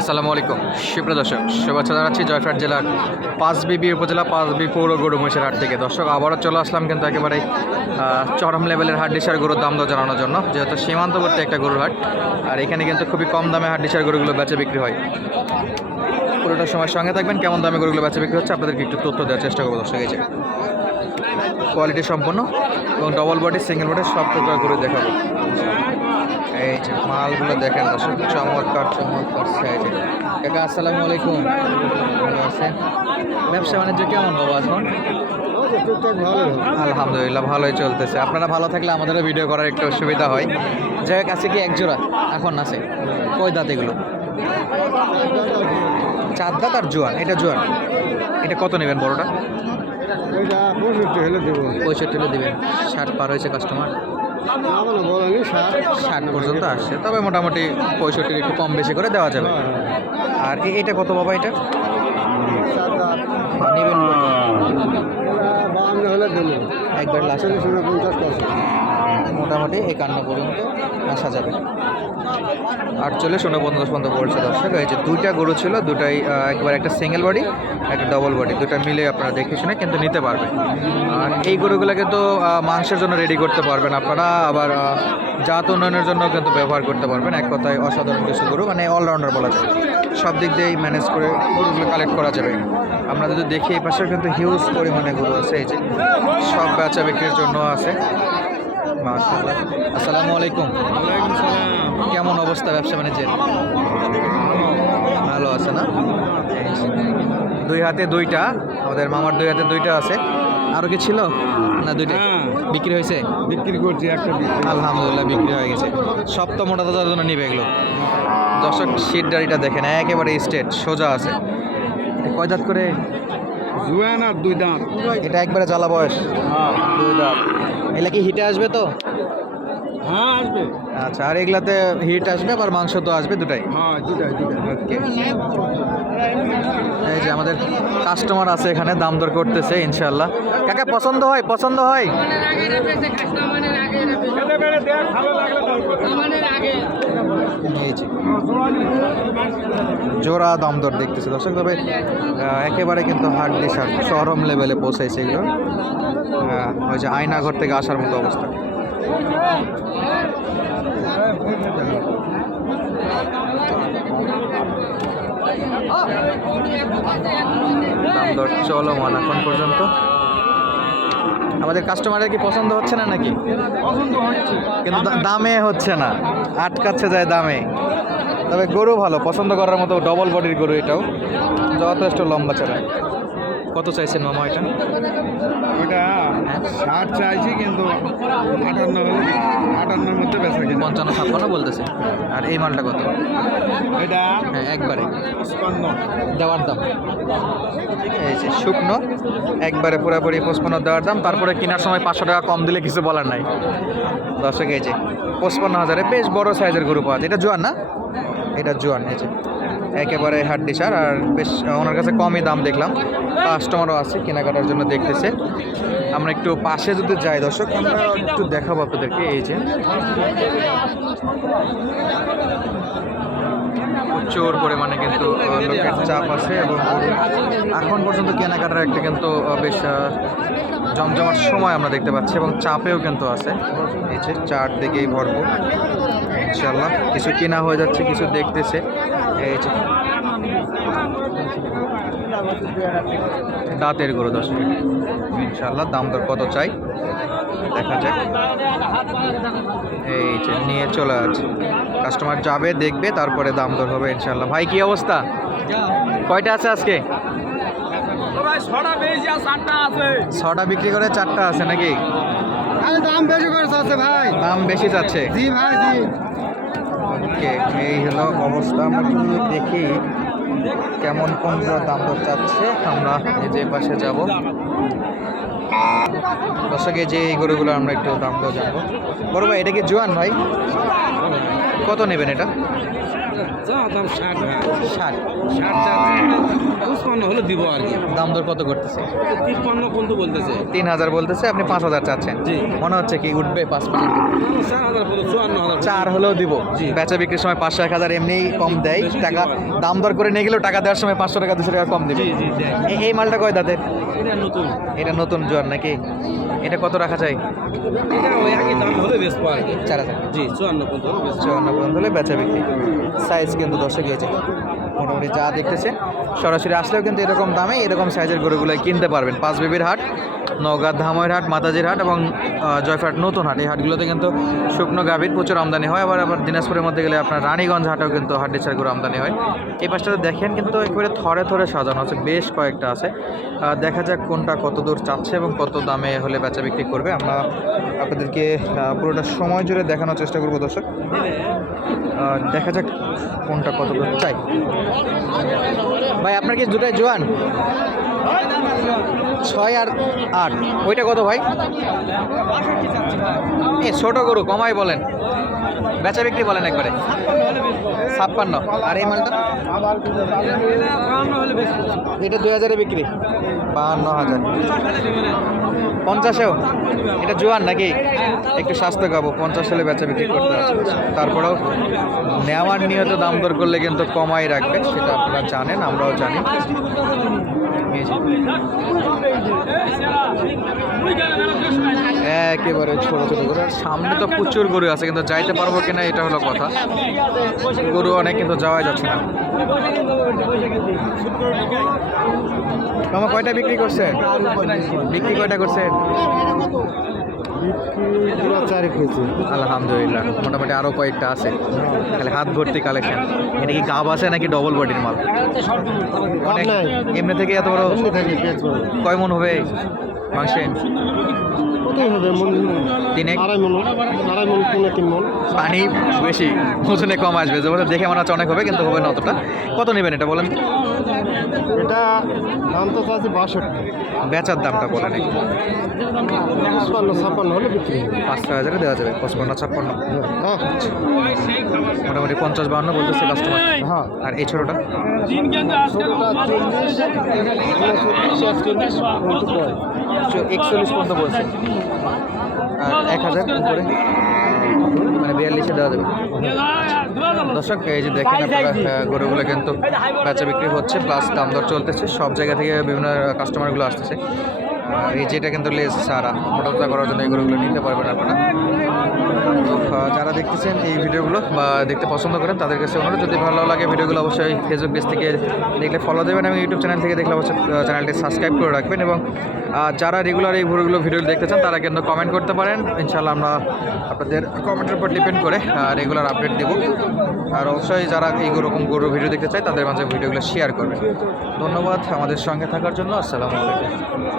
আসসালামু আলাইকুম শিবরা দর্শক শুভেচ্ছা জানাচ্ছি জয়ফাট জেলার পাঁচবিবি উপজেলা পাঁচবি পৌর গরু মহিষের হাট থেকে দর্শক আবারও চলে আসলাম কিন্তু একেবারে চরম লেভেলের হাড্ডিসার গরুর দাম দর জানানোর জন্য যেহেতু সীমান্তবর্তী একটা গরুর হাট আর এখানে কিন্তু খুবই কম দামে হাড্ডিসার গরুগুলো বেচে বিক্রি হয় পুরোটা সময় সঙ্গে থাকবেন কেমন দামে গরুগুলো বেচে বিক্রি হচ্ছে আপনাদেরকে একটু তথ্য দেওয়ার চেষ্টা করবো দর্শক এই কোয়ালিটি সম্পন্ন এবং ডবল বডি সিঙ্গেল বডি সব প্রকার গরু দেখাবো এই যে মালগুলো দেখেন দর্শক চমৎকার চমৎকার সাইজে কাকা আসসালামু আলাইকুম ভালো আছেন ব্যবসা বাণিজ্য কেমন বাবা এখন আলহামদুলিল্লাহ ভালোই চলতেছে আপনারা ভালো থাকলে আমাদেরও ভিডিও করার একটু সুবিধা হয় যাই হোক আছে কি একজোড়া এখন আছে কই দাঁত এগুলো চার দাঁত আর জোয়ান এটা জোয়ান এটা কত নেবেন বড়টা পঁয়ষট্টি হলে দেবেন ষাট পার হয়েছে কাস্টমার ষাট পর্যন্ত আসছে তবে মোটামুটি পঁয়ষট্টির একটু কম বেশি করে দেওয়া যাবে আর এটা কত বাবা এটা নেবেন একবার লাস্ট মোটামুটি একান্ন পর্যন্ত আসা যাবে আটচল্লিশ দশ পর্যন্ত পড়ছে দর্শক এই যে দুইটা গরু ছিল দুটাই একবার একটা সিঙ্গেল বডি একটা ডবল বডি দুটা মিলে আপনারা দেখে শুনে কিন্তু নিতে পারবেন আর এই গরুগুলোকে তো মাংসের জন্য রেডি করতে পারবেন আপনারা আবার জাত উন্নয়নের জন্য কিন্তু ব্যবহার করতে পারবেন এক কথায় অসাধারণ কিছু গরু মানে অলরাউন্ডার বলা যায় সব দিক দিয়েই ম্যানেজ করে গরুগুলো কালেক্ট করা যাবে আমরা যদি দেখি এই পাশে কিন্তু হিউজ পরিমাণে গরু আছে এই যে সব বেচা বিক্রির জন্য আছে আসসালামু আলাইকুম কেমন অবস্থা ব্যবসা বাণিজ্যের ভালো আছে না দুই হাতে দুইটা আমাদের মামার দুই হাতে দুইটা আছে আরও কি ছিল না দুইটা হ্যাঁ। বিক্রি হয়েছে বিক্রি করছি একটা আলহামদুলিল্লাহ বিক্রি হয়ে গেছে সপ্তম মোটা জন্য নিবে এগুলো দর্শক সিট গাড়িটা দেখেন একেবারে স্টেট সোজা আছে কয় করে এটা একবারে জ্বালা বয়স হ্যাঁ, দুই দাঁত এটা কি হিটে আসবে তো হ্যাঁ আচ্ছা আর এগুলাতে হিট আসবে আবার মাংস তো আসবে দুটাই হ্যাঁ, এই যে আমাদের কাস্টমার আছে এখানে দাম দর করতেছে ইনশাল্লাহ কাকা পছন্দ হয় পছন্দ হয় নিয়েছি জোড়া দাম দর দেখতেছি দর্শক তবে একেবারে কিন্তু হাড্ডি সার চরম লেভেলে পৌঁছাইছে এগুলো ওই যে আয়নাঘর থেকে আসার মতো অবস্থা দাম দর চলমান এখন পর্যন্ত আমাদের কাস্টমারের কি পছন্দ হচ্ছে না নাকি পছন্দ কিন্তু দামে হচ্ছে না আটকাচ্ছে যায় দামে তবে গরু ভালো পছন্দ করার মতো ডবল বডির গরু এটাও যথেষ্ট লম্বা চলে কত চাইছেন মামা এটা ওইটা ষাট চাইছি কিন্তু আটান্ন আটান্নর মধ্যে বেচা কিনা পঞ্চান্ন ছাপ্পান্ন বলতেছে আর এই মালটা কত এটা হ্যাঁ একবারে দেওয়ার দাম এই যে শুকনো একবারে পুরাপুরি পঁচপন্ন দেওয়ার দাম তারপরে কেনার সময় পাঁচশো টাকা কম দিলে কিছু বলার নাই দর্শক এই যে পঁচপন্ন হাজারে বেশ বড় সাইজের গরু পাওয়া এটা জোয়ান না এটা জোয়ান এই যে একেবারে হাড্ডিসার আর বেশ ওনার কাছে কমই দাম দেখলাম কাস্টমারও আছে কেনাকাটার জন্য দেখতেছে আমরা একটু পাশে যদি যাই দর্শক আমরা একটু দেখাবো আপনাদেরকে এই যে প্রচুর পরিমাণে কিন্তু লোকের চাপ আছে এবং এখন পর্যন্ত কেনাকাটার একটা কিন্তু বেশ জমজমার সময় আমরা দেখতে পাচ্ছি এবং চাপেও কিন্তু আছে এই যে চারদিকেই ভরপুর ইনশাল্লাহ কিছু কেনা হয়ে যাচ্ছে কিছু দেখতেছে এই দাঁতের গরু দশ মিনিট ইনশাল্লাহ দাম দর কত চাই দেখা যাক এই যে নিয়ে চলে আছে কাস্টমার যাবে দেখবে তারপরে দাম দর হবে ইনশাল্লাহ ভাই কি অবস্থা কয়টা আছে আজকে ছটা বিক্রি করে চারটা আছে নাকি দাম বেশি করে চাচ্ছে ভাই দাম বেশি চাচ্ছে জি ভাই জি ওকে এই হলো অবস্থা আমরা দেখি কেমন কোনগুলো দাম দর চাচ্ছে আমরা যে পাশে যাব দর্শকে যে এই গরুগুলো আমরা একটু দাম দর জানবো বড় ভাই এটা কি জোয়ান ভাই কত নেবেন এটা দাম দর কত করতেছে বলতেছে তিন হাজার বলতেছে আপনি পাঁচ হাজার চাচ্ছেন জি মনে হচ্ছে কি উঠবে পাঁচ হাজার চার হলেও দিব বেচা বিক্রির সময় পাঁচশো এক হাজার এমনিই কম দেয় টাকা দাম দর করে নিয়ে গেলেও টাকা দেওয়ার সময় পাঁচশো টাকা দুশো টাকা কম দেবে এই মালটা কয় দাদের এটা নতুন জোয়ার নাকি এটা কত রাখা যায় চার হাজার জি চুয়ান্ন পর্যন্ত হলে বেচা বিক্রি সাইজ কিন্তু দশে গিয়েছে মোটামুটি যা দেখতেছে সরাসরি আসলেও কিন্তু এরকম দামে এরকম সাইজের গরুগুলো কিনতে পারবেন পাঁচ বেবির হাট নওগাঁ ধাময়ের হাট মাতাজির হাট এবং জয়ফাট নতুন হাট এই হাটগুলোতে কিন্তু শুকনো গাভীর প্রচুর আমদানি হয় আবার আবার দিনাজপুরের মধ্যে গেলে আপনার রানীগঞ্জ হাটেও কিন্তু হাড্ডি ছাড়গুলো আমদানি হয় এই পাশটাতে দেখেন কিন্তু একবারে থরে থরে সাজানো আছে বেশ কয়েকটা আছে দেখা যাক কোনটা কত দূর চাচ্ছে এবং কত দামে হলে বেচা বিক্রি করবে আমরা আপনাদেরকে পুরোটা সময় জুড়ে দেখানোর চেষ্টা করবো দর্শক দেখা যাক কোনটা কত দূর চাই ভাই আপনার কি দুটাই জোয়ান ছয় আর আট ওইটা কত ভাই এ ছোটো গরু কমাই বলেন বেচা বিক্রি বলেন একবারে ছাপ্পান্ন আর এই মালটা এটা দুই হাজারে বিক্রি বাহান্ন হাজার পঞ্চাশেও এটা জোয়ান নাকি একটু স্বাস্থ্য খাবো পঞ্চাশ হলে বেচা বিক্রি করতে তারপরেও নেওয়ার নিয়ত দাম দর করলে কিন্তু কমাই রাখবে সেটা আপনারা জানেন আমরাও জানি একেবারে ছোট ছোট গরু আর সামনে তো প্রচুর গরু আছে কিন্তু যাইতে পারবো কিনা এটা হলো কথা গরু অনেক কিন্তু যাওয়াই যাচ্ছে না তোমার কয়টা বিক্রি করছে বিক্রি কয়টা করছে আলহামদুলিল্লাহ মোটামুটি আরও কয়েকটা আছে খালি হাত ভর্তি কালেকশন এটা কি গাব আছে নাকি ডবল বডির মাল অনেক এমনি থেকে এত বড় কয় মন হবে মাংসে পানি বেশি ওজনে কম আসবে দেখে মনে হচ্ছে অনেক হবে কিন্তু হবে না অতটা কত নেবেন এটা বলেন এটা দাম তো আছে বাষট্টি বেচার দামটা বলে নাকি পঞ্চান্ন ছাপ্পান্ন হলে বিক্রি পাঁচটা হাজারে দেওয়া যাবে পঁচপান্ন ছাপ্পান্ন মোটামুটি পঞ্চাশ বান্ন বলতেছে কাস্টমার হ্যাঁ আর এই ছোটোটা একচল্লিশ পর্যন্ত বলছে আর এক হাজার উপরে বিয়াল্লিশে দেওয়া যাবে দর্শক এই যে দেখেন আপনারা গরুগুলো কিন্তু বেচা বিক্রি হচ্ছে প্লাস দাম দর চলতেছে সব জায়গা থেকে বিভিন্ন কাস্টমারগুলো আসতেছে এই যেটা কিন্তু লেস সারা মোটামুটি করার জন্য এগুলোগুলো নিতে পারবেন আপনারা যারা দেখতেছেন এই ভিডিওগুলো বা দেখতে পছন্দ করেন তাদের কাছে অনুরোধ যদি ভালো লাগে ভিডিওগুলো অবশ্যই ফেসবুক পেজ থেকে দেখলে ফলো দেবেন এবং ইউটিউব চ্যানেল থেকে দেখলে অবশ্যই চ্যানেলটি সাবস্ক্রাইব করে রাখবেন এবং যারা রেগুলার এই ভিডিওগুলো ভিডিও দেখতে চান তারা কিন্তু কমেন্ট করতে পারেন ইনশাল্লাহ আমরা আপনাদের কমেন্টের উপর ডিপেন্ড করে রেগুলার আপডেট দেব আর অবশ্যই যারা এই রকম গরু ভিডিও দেখতে চায় তাদের মাঝে ভিডিওগুলো শেয়ার করবেন ধন্যবাদ আমাদের সঙ্গে থাকার জন্য আসসালামু আলাইকুম